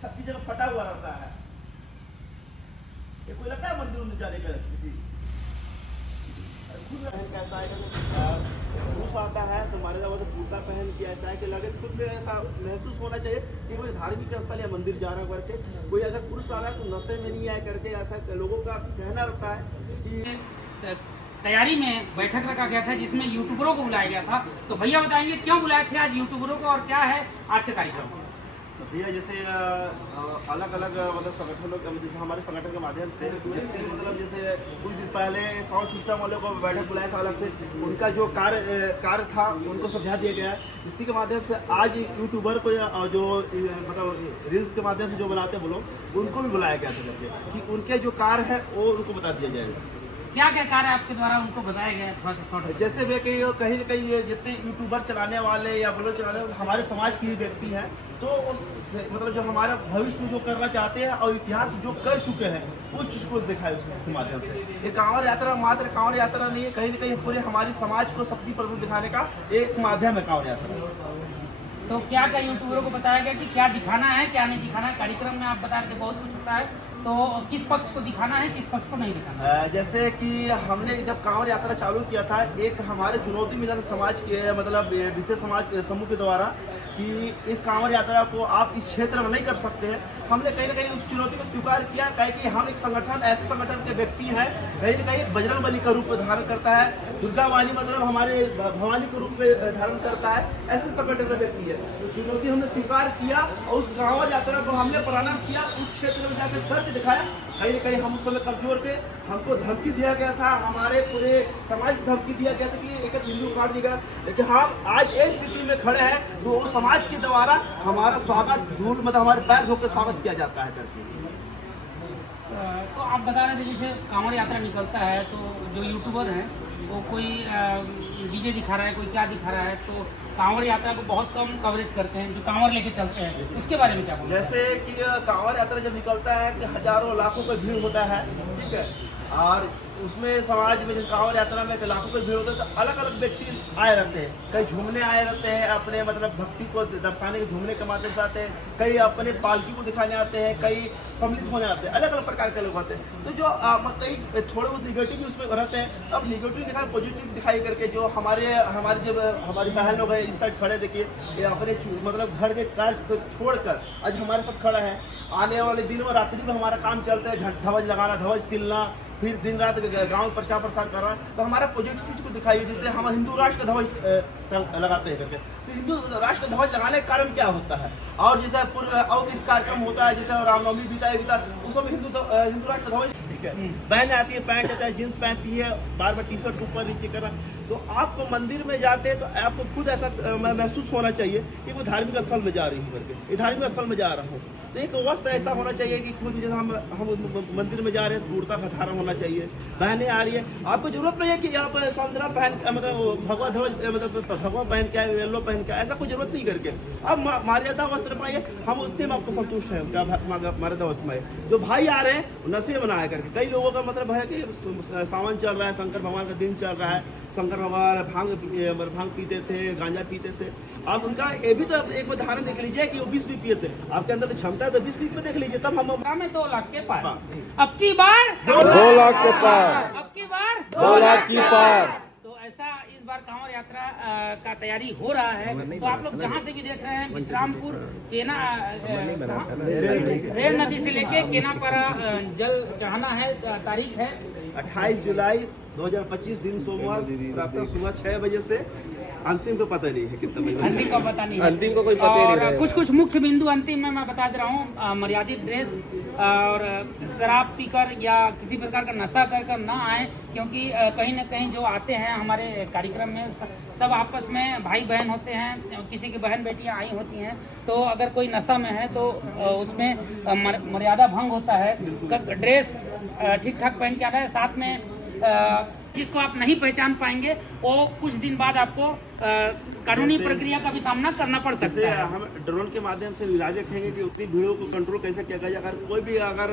छत्तीस जगह फटा हुआ रहता है। ये कोई लगता है मंदिर में जाने का स्थिति खुद कैसा है रूप आता है तो हमारे जब कुर्ता पहन के ऐसा है कि लगे खुद में ऐसा महसूस होना चाहिए कि कोई धार्मिक स्थल या मंदिर जा रहा है करके। कोई अगर पुरुष आ रहा है तो नशे में नहीं आए करके ऐसा लोगों का कहना रहता है कि तैयारी में बैठक रखा गया था जिसमें यूट्यूबरों को बुलाया गया था। तो भैया बताएंगे क्यों बुलाए थे आज यूट्यूबरों को और क्या है आज का कार्यक्रम। तो भैया जैसे अलग अलग मतलब संगठनों के जैसे हमारे संगठन के माध्यम से मतलब जैसे कुछ दिन पहले साउंड सिस्टम वालों को बैठक बुलाया था अलग से, उनका जो कार्य था उनको समझा दिया गया है। इसी के माध्यम से आज यूट्यूबर को जो मतलब रील्स के माध्यम से जो बनाते हैं वो लोग उनको भी बुलाया गया था करके कि उनके जो कार्य है वो उनको बता दिया जाएगा। क्या क्या कार्य आपके द्वारा उनको बताया गया थोड़ा सा शॉर्ट। जैसे वे कहीं न कहीं जितने यूट्यूबर चलाने वाले या ब्लॉग चलाने वाले हमारे समाज के ही व्यक्ति हैं, तो उस मतलब जो हमारा भविष्य में जो करना चाहते हैं और इतिहास जो कर चुके हैं उस चीज़ को दिखाए उसके माध्यम से। ये कांवड़ यात्रा मात्र कांवड़ यात्रा नहीं है, कहीं न कहीं पूरे हमारे समाज को शक्ति प्रदर्शन दिखाने का एक माध्यम है कांवड़ यात्रा। तो क्या क्या यूट्यूबरों को बताया गया कि क्या दिखाना है क्या नहीं दिखाना है। कार्यक्रम में आप बता रहे थे बहुत कुछ होता है, तो किस पक्ष को दिखाना है किस पक्ष को नहीं दिखाना है। जैसे कि हमने जब कांवड़ यात्रा चालू किया था एक हमारे चुनौती मिलन समाज के मतलब विशेष समाज समूह के द्वारा कि इस कांवड़ यात्रा को आप इस क्षेत्र में नहीं कर सकते हैं। हमने कहीं ना कहीं उस चुनौती को स्वीकार किया, कहीं कि हम एक संगठन ऐसे संगठन के व्यक्ति हैं कहीं ना कहीं बजरंग बली का रूप धारण करता है, दुर्गा वाणी मतलब हमारे भवानी के रूप में धारण करता है, ऐसे संगठन का व्यक्ति है। तो चुनौती हमने स्वीकार किया और उस कांवड़ यात्रा को हमने प्रारंभ किया, उस क्षेत्र में जाकर करके दिखाया। कहीं ना कहीं हम उस समय कमजोर थे, हमको धमकी दिया गया था, हमारे पूरे समाज को धमकी दिया गया था कि एक हिंदू काट देगा, लेकिन हम आज इस स्थिति में खड़े हैं तो वो समाज के द्वारा हमारा स्वागत धूल मतलब हमारे पैर धोकर स्वागत किया जाता है करके। तो आप बता रहे थे जैसे कांवड़ यात्रा निकलता है तो जो यूट्यूबर हैं वो कोई डीजे दिखा रहा है कोई क्या दिखा रहा है, तो कांवड़ यात्रा को बहुत कम कवरेज करते हैं जो कांवड़ लेके चलते हैं, इसके बारे में क्या बोलते हैं। जैसे कि कांवड़ यात्रा जब निकलता है कि हजारों लाखों का भीड़ होता है, ठीक है, और उसमें समाज में जैसे कांवड़ यात्रा में लाखों का भीड़ होता है तो अलग अलग व्यक्ति आए रहते हैं, कई झूमने आए रहते हैं अपने मतलब भक्ति को दर्शाने के झूमने के माध्यम से आते हैं, कई अपने पालकी को दिखाने आते हैं, कई सम्मिलित होने आते हैं, अलग अलग प्रकार के लोग आते हैं। तो जो कई थोड़े बहुत निगेटिव भी उसमें रहते हैं, अब निगेटिव दिखाई पॉजिटिव दिखाई करके जो हमारे जब हमारी बहन लोग हैं इस साइड खड़े देखिए ये अपने मतलब घर के कार्य को छोड़कर आज हमारे साथ खड़ा है। आने वाले दिन और रात्रि में हमारा काम चलता है, ध्वज लगाना, ध्वज सिलना, फिर दिन रात गांव में प्रचार प्रसार कर रहा है। तो हमारा पॉजिटिव चीज को दिखाइए, जैसे हम हिंदू राष्ट्र का ध्वज लगाते हैं करके, तो हिंदू राष्ट्र का ध्वज लगाने के कारण क्या होता है, और जैसे पूर्व और किस कार्यक्रम होता है जैसे रामनवमी बीता उस समय हिंदू राष्ट्र ध्वज, ठीक है, बहन आती है पैंट आता है जींस पहनती है, बार बार टी शर्ट ऊपर नीचे करना। तो आप मंदिर में जाते हैं तो आपको खुद ऐसा महसूस होना चाहिए कि वो धार्मिक स्थल में जा रही हूँ करके, ये धार्मिक स्थल में जा रहा हूँ। तो एक वस्त्र ऐसा होना चाहिए कि खुद जैसे हम मंदिर में जा रहे हैं कुर्ता का धारण होना चाहिए। बहनें आ रही है, आपको जरूरत नहीं है कि आप सौंदरा पहन मतलब भगवा ध्वज मतलब भगवा पहन के आए, येलो पहन के, ऐसा कोई जरूरत नहीं करके अब मर्यादा वस्त्र पाइए, हम उससे में आपको संतुष्ट है क्या मर्यादा वस्त्र पाइए। जो भाई आ रहे हैं नशे बनाया करके, कई लोगों का मतलब है कि सावन चल रहा है, शंकर भगवान का दिन चल रहा है, शंकर भगवान भांग पीते थे, गांजा पीते थे। अब उनका ये भी तो एक उदाहरण देख लीजिए कि वो 20 भी पिए थे, आपके अंदर तो क्षमता है तो 20 में देख लीजिए, तब हम 2 लाख के पार, अब की बार 2 लाख के पार, अब की बार 2 लाख की पार। तो ऐसा इस बार कांवड़ यात्रा का तैयारी हो रहा है। तो आप लोग जहाँ से भी देख रहे हैं विश्रामपुर केना रेल नदी से लेके केनापारा जल चढ़ाना है, तारीख है 28 जुलाई 2025 दिन सोमवार, प्रातः सुबह 6 बजे से। अंतिम को पता नहीं है कितना बजे, अंतिम को पता नहीं है, अंतिम को कोई पता ही नहीं और कुछ मुख्य बिंदु अंतिम में मैं बता दे रहा हूँ। मर्यादित ड्रेस और शराब पीकर या किसी प्रकार का नशा कर ना आए, क्योंकि कहीं ना कहीं जो आते हैं हमारे कार्यक्रम में सब आपस में भाई बहन होते हैं, किसी की बहन बेटियां आई होती हैं, तो अगर कोई नशा में है तो उसमें मर्यादा भंग होता है। ड्रेस ठीक ठाक पहन के आता है, साथ में जिसको आप नहीं पहचान पाएंगे वो कुछ दिन बाद आपको कानूनी जैसे- प्रक्रिया का भी सामना करना पड़ जैसे सकता है। हम ड्रोन के माध्यम से निगरानी रखेंगे कि उतनी भीड़ों को कंट्रोल कैसे किया जाए। अगर कोई भी अगर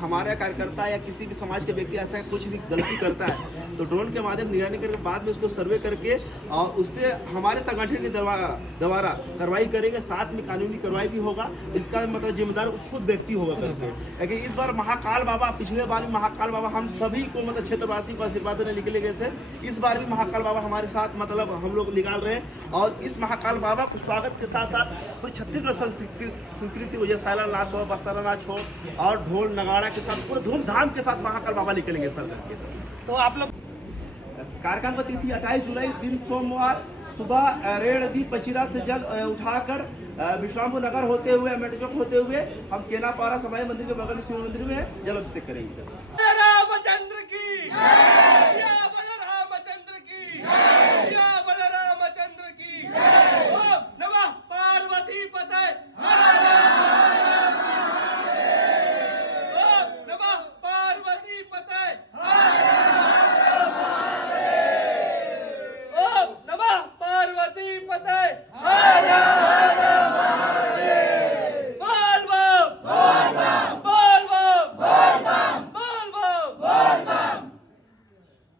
हमारा कार्यकर्ता या किसी भी समाज के व्यक्ति ऐसा कुछ भी गलती करता है तो ड्रोन के माध्यम निगरानी करके बाद में उसको सर्वे करके और उस पर हमारे संगठन के द्वारा कार्रवाई करेंगे, साथ में कानूनी कार्रवाई भी होगा। इसका मतलब जिम्मेदार खुद व्यक्ति होगा करके। लेकिन इस बार महाकाल बाबा, पिछले बार भी महाकाल बाबा हम सभी को मतलब क्षेत्रवासी को आशीर्वाद देने निकले गए थे। इस बार भी महाकाल बाबा हमारे साथ मतलब हम लोग निकाल रहे हैं और इस महाकाल बाबा को स्वागत के साथ साथ पूरी छत्तीसगढ़ संस्कृति हो, जैसे साला नाच हो, बस्तारा नाच हो और ढोल नगाड़ा के साथ पूरे धूमधाम के साथ महाकाल बाबा निकलेंगे सर करके। तो आप लोग कार्यक्रम की तिथि 28 जुलाई दिन सोमवार सुबह रेड दी पचिरा से जल उठाकर विश्रामपुर नगर होते हुए मेटचौक होते हुए हम केनापारा समय मंदिर के बगल में शिव मंदिर में जल अभिषेक करेंगे। रामचंद्र की